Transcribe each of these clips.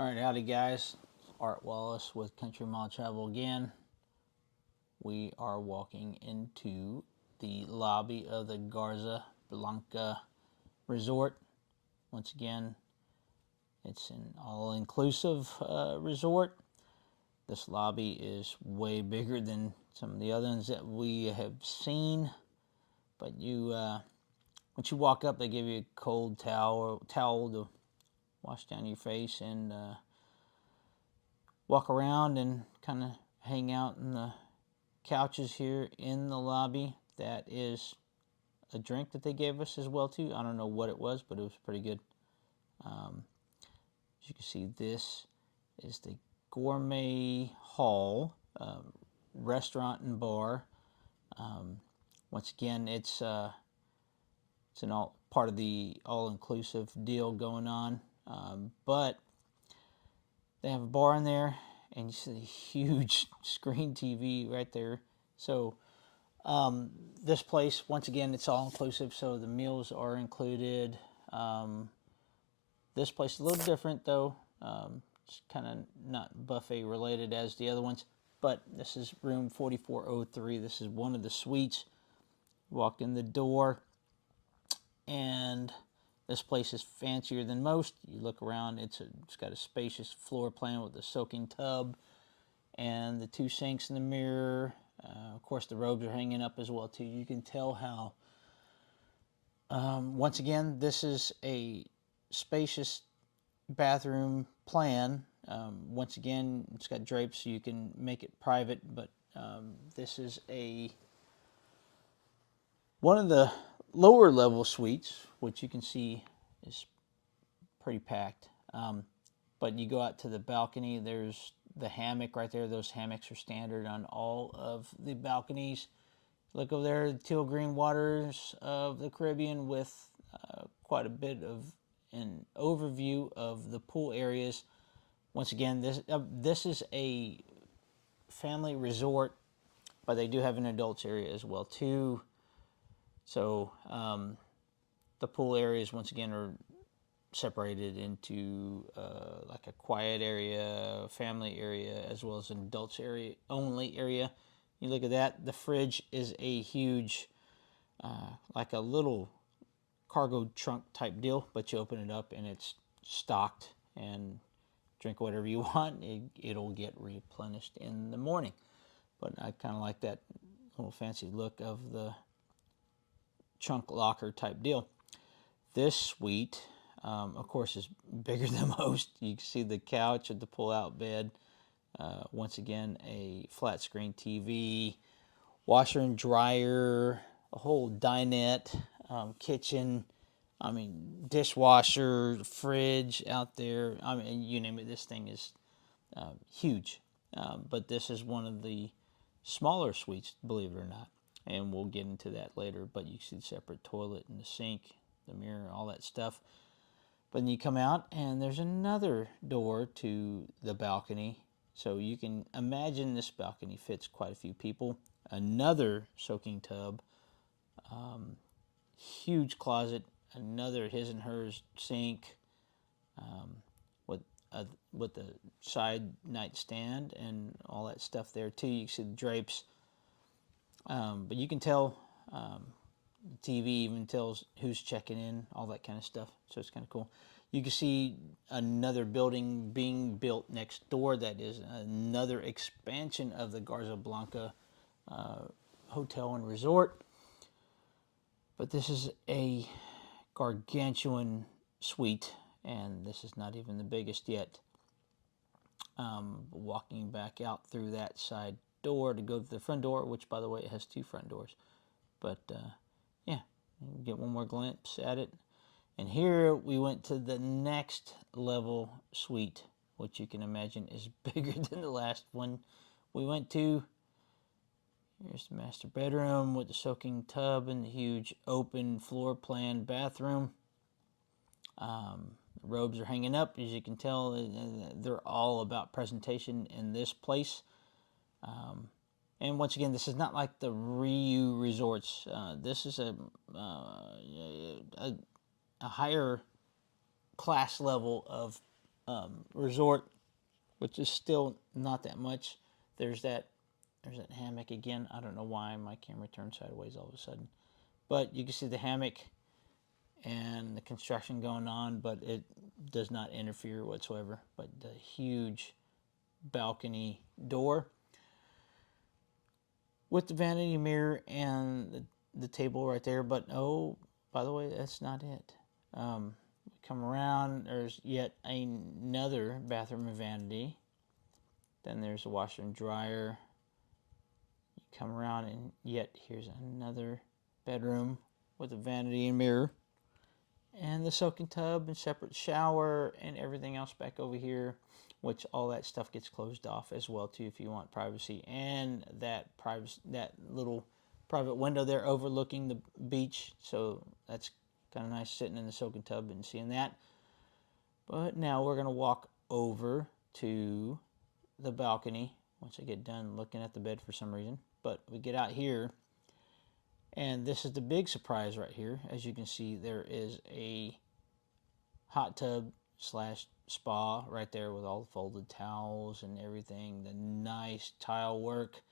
Alright, howdy guys. Art Wallace with Country Mile Travel again. We are walking into the lobby of the Garza Blanca Resort. Once again, it's an all-inclusive resort. This lobby is way bigger than some of the other ones that we have seen. But once you walk up, they give you a cold towel to wash down your face and walk around and kind of hang out in the couches here in the lobby. That is a drink that they gave us as well too. I don't know what it was, but it was pretty good. As you can see, this is the Gourmet Hall restaurant and bar. Once again, it's an all part of the all-inclusive deal going on, but they have a bar in there, and you see the huge screen TV right there. So this place, once again, it's all inclusive, so the meals are included. This place is a little different though. It's kind of not buffet related as the other ones, but this is room 4403. This is one of the suites. Walk in the door, and this place is fancier than most. You look around, it's got a spacious floor plan with a soaking tub and the two sinks in the mirror. Of course, the robes are hanging up as well too. You can tell how. Once again, this is a spacious bathroom plan. Once again, it's got drapes so you can make it private, but this is one of the lower level suites, which you can see is pretty packed. But you go out to the balcony, there's the hammock right there. Those hammocks are standard on all of the balconies. Look over there, the teal green waters of the Caribbean with quite a bit of an overview of the pool areas. Once again, this is a family resort, but they do have an adults area as well too. So the pool areas, once again, are separated into like a quiet area, family area, as well as an adults area only area. You look at that, the fridge is a huge, like a little cargo trunk type deal, but you open it up and it's stocked, and drink whatever you want. It'll get replenished in the morning. But I kind of like that little fancy look of the trunk locker type deal. This suite, of course, is bigger than most. You can see the couch and the pull-out bed. Once again, a flat screen TV, washer and dryer, a whole dinette, kitchen, dishwasher, fridge out there. You name it, this thing is huge. But this is one of the smaller suites, believe it or not. And we'll get into that later. But you see the separate toilet and the sink, the mirror, all that stuff. But then you come out, and there's another door to the balcony. So you can imagine this balcony fits quite a few people. Another soaking tub, huge closet, another his and hers sink, with the side nightstand and all that stuff there too. You can see the drapes, but you can tell the TV even tells who's checking in, all that kind of stuff. So it's kind of cool. You can see another building being built next door. That is another expansion of the Garza Blanca Hotel and Resort. But this is a gargantuan suite, and this is not even the biggest yet. Walking back out through that side door to go to the front door, which, by the way, it has two front doors. But yeah, get one more glimpse at it. And here we went to the next level suite, which you can imagine is bigger than the last one we went to. Here's the master bedroom with the soaking tub and the huge open floor plan bathroom. The robes are hanging up, as you can tell. They're all about presentation in this place. And once again, this is not like the Riu resorts. This is a higher class level of resort, which is still not that much. There's that hammock again. I don't know why my camera turned sideways all of a sudden, but you can see the hammock and the construction going on, but it does not interfere whatsoever. But the huge balcony door with the vanity mirror and the table right there. But oh, by the way, that's not it. Come around, there's yet another bathroom and vanity. Then there's a washer and dryer. You come around and yet here's another bedroom with a vanity and mirror. And the soaking tub and separate shower and everything else back over here, which all that stuff gets closed off as well too if you want privacy. And that little private window there overlooking the beach, so that's kind of nice sitting in the soaking tub and seeing that. But now we're going to walk over to the balcony once I get done looking at the bed for some reason. But we get out here, and this is the big surprise right here. As you can see, there is a hot tub slash spa right there with all the folded towels and everything, the nice tile work.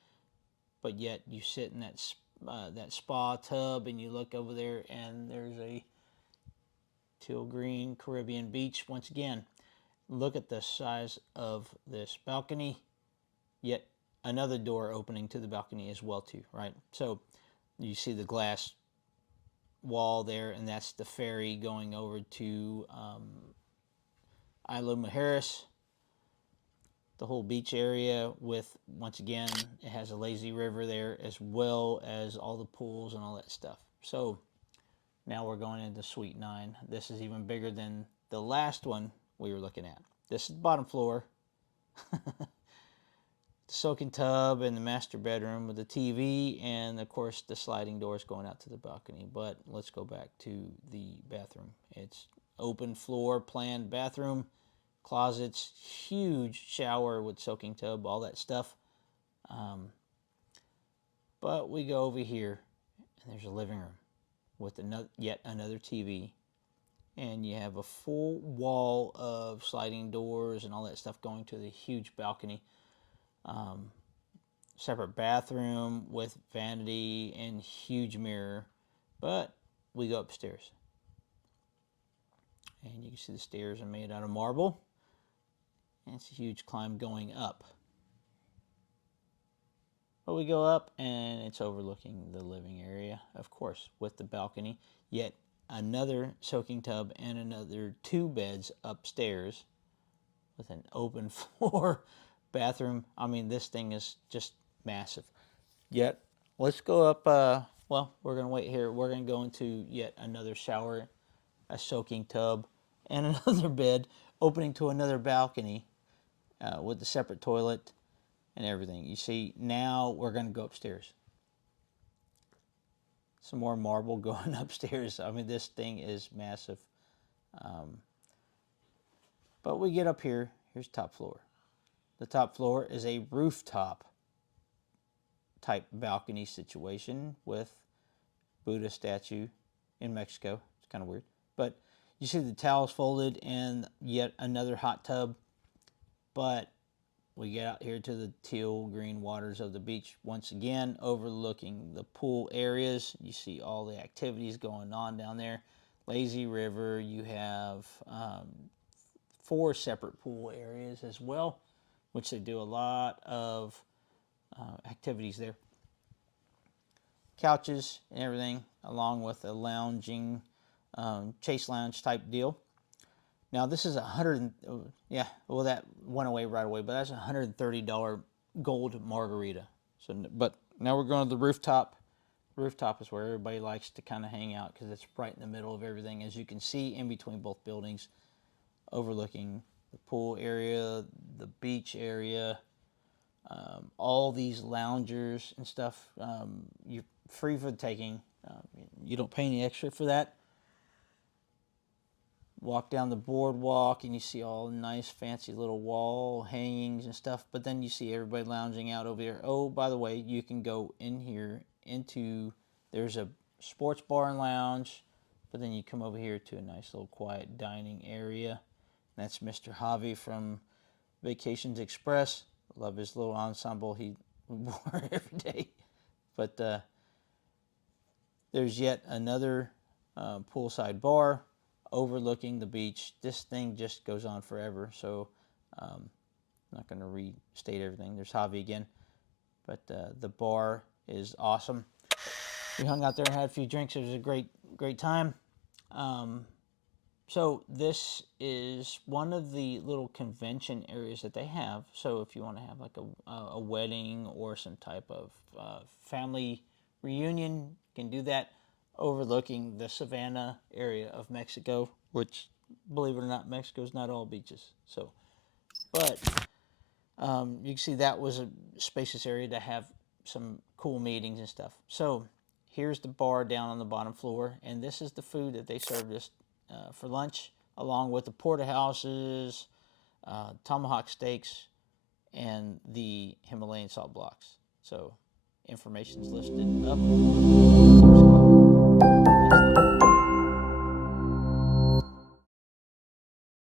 But yet you sit in that spa tub and you look over there and there's a teal green Caribbean beach. Once again, look at the size of this balcony, yet another door opening to the balcony as well too, right? So you see the glass wall there, and that's the ferry going over to Isla Mujeres. The whole beach area with, once again, it has a lazy river there as well as all the pools and all that stuff. So now we're going into Suite 9. This is even bigger than the last one we were looking at. This is the bottom floor. The soaking tub and the master bedroom with the TV and, of course, the sliding doors going out to the balcony. But let's go back to the bathroom. It's open floor, planned bathroom, closets, huge shower with soaking tub, all that stuff. But we go over here, and there's a living room with yet another TV. And you have a full wall of sliding doors and all that stuff going to the huge balcony. Separate bathroom with vanity and huge mirror. But we go upstairs. And you can see the stairs are made out of marble. And it's a huge climb going up. But we go up and it's overlooking the living area, of course, with the balcony. Yet another soaking tub and another 2 beds upstairs with an open floor bathroom. I mean, this thing is just massive. Yet, let's go up. Well, we're going to wait here. We're going to go into yet another shower, a soaking tub, and another bed opening to another balcony with a separate toilet and everything. You see, now we're going to go upstairs. Some more marble going upstairs. I mean, this thing is massive. But we get up here. Here's top floor. The top floor is a rooftop type balcony situation with Buddha statue in Mexico. It's kind of weird. But you see the towels folded and yet another hot tub. But we get out here to the teal green waters of the beach once again, overlooking the pool areas. You see all the activities going on down there. Lazy river. You have 4 separate pool areas as well, which they do a lot of activities there. Couches and everything, along with a lounging chase lounge type deal. Now this is well, that went away right away, but that's a $130 gold margarita. So, but now we're going to the rooftop. Rooftop is where everybody likes to kind of hang out because it's right in the middle of everything, as you can see, in between both buildings, overlooking the pool area, the beach area, all these loungers and stuff. You're free for the taking. You don't pay any extra for that. Walk down the boardwalk and you see all the nice fancy little wall hangings and stuff, but then you see everybody lounging out over there. Oh, by the way, you can go in here there's a sports bar and lounge, but then you come over here to a nice little quiet dining area. That's Mr. Javi from Vacations Express. Love his little ensemble he wore every day. But there's yet another poolside bar overlooking the beach. This thing just goes on forever, so I'm not going to restate everything. There's Javi again. But the bar is awesome. We hung out there and had a few drinks. It was a great time. So this is one of the little convention areas that they have. So if you want to have like a wedding or some type of family reunion, you can do that overlooking the Savannah area of Mexico, which, believe it or not, Mexico is not all beaches. So, but you can see that was a spacious area to have some cool meetings and stuff. So here's the bar down on the bottom floor, and this is the food that they served us for lunch, along with the porterhouses, tomahawk steaks, and the Himalayan salt blocks. So information's listed up.